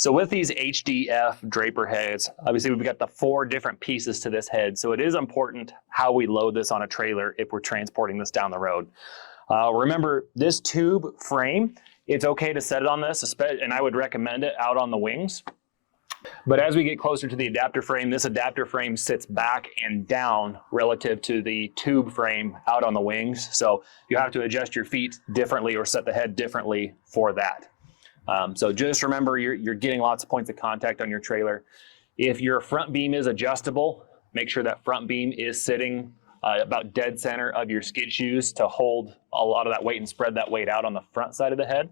So with these HDF Draper heads, obviously we've got the 4 different pieces to this head. So it is important how we load this on a trailer if we're transporting this down the road. Remember, this tube frame, it's okay to set it on this, and I would recommend it out on the wings. But as we get closer to the adapter frame, this adapter frame sits back and down relative to the tube frame out on the wings. So you have to adjust your feet differently or set the head differently for that. So just remember, you're getting lots of points of contact on your trailer. If your front beam is adjustable, make sure that front beam is sitting about dead center of your skid shoes to hold a lot of that weight and spread that weight out on the front side of the head.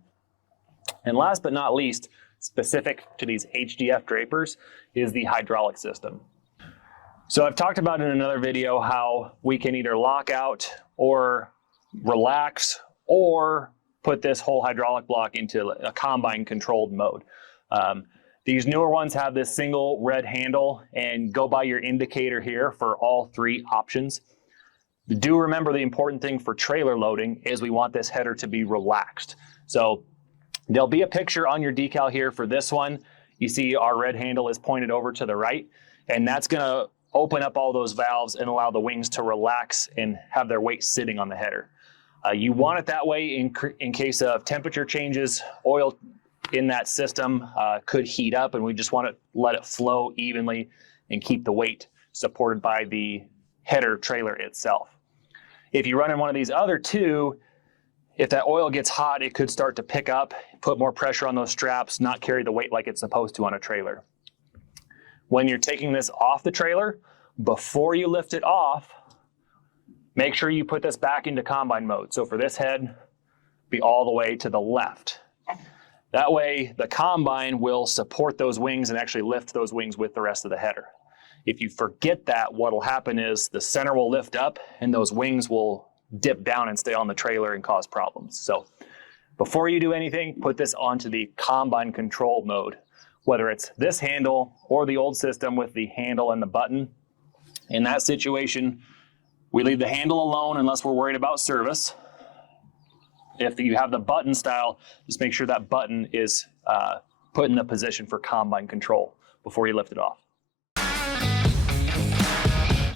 And last but not least, specific to these HDF Drapers, is the hydraulic system. So I've talked about in another video how we can either lock out or relax or put this whole hydraulic block into a combine controlled mode. These newer ones have this single red handle, and go by your indicator here for all 3 options. Do remember, the important thing for trailer loading is we want this header to be relaxed. So there'll be a picture on your decal here for this one. You see our red handle is pointed over to the right, and that's gonna open up all those valves and allow the wings to relax and have their weight sitting on the header. You want it that way in case of temperature changes. Oil in that system could heat up, and we just want to let it flow evenly and keep the weight supported by the header trailer itself. If you run in one of these other 2, if that oil gets hot, it could start to pick up, put more pressure on those straps, not carry the weight like it's supposed to on a trailer. When you're taking this off the trailer, before you lift it off, make sure you put this back into combine mode. So for this head, be all the way to the left. That way the combine will support those wings and actually lift those wings with the rest of the header. If you forget that, what'll happen is the center will lift up and those wings will dip down and stay on the trailer and cause problems. So before you do anything, put this onto the combine control mode, whether it's this handle or the old system with the handle and the button. In that situation, we leave the handle alone unless we're worried about service. If you have the button style, just make sure that button is put in the position for combine control before you lift it off.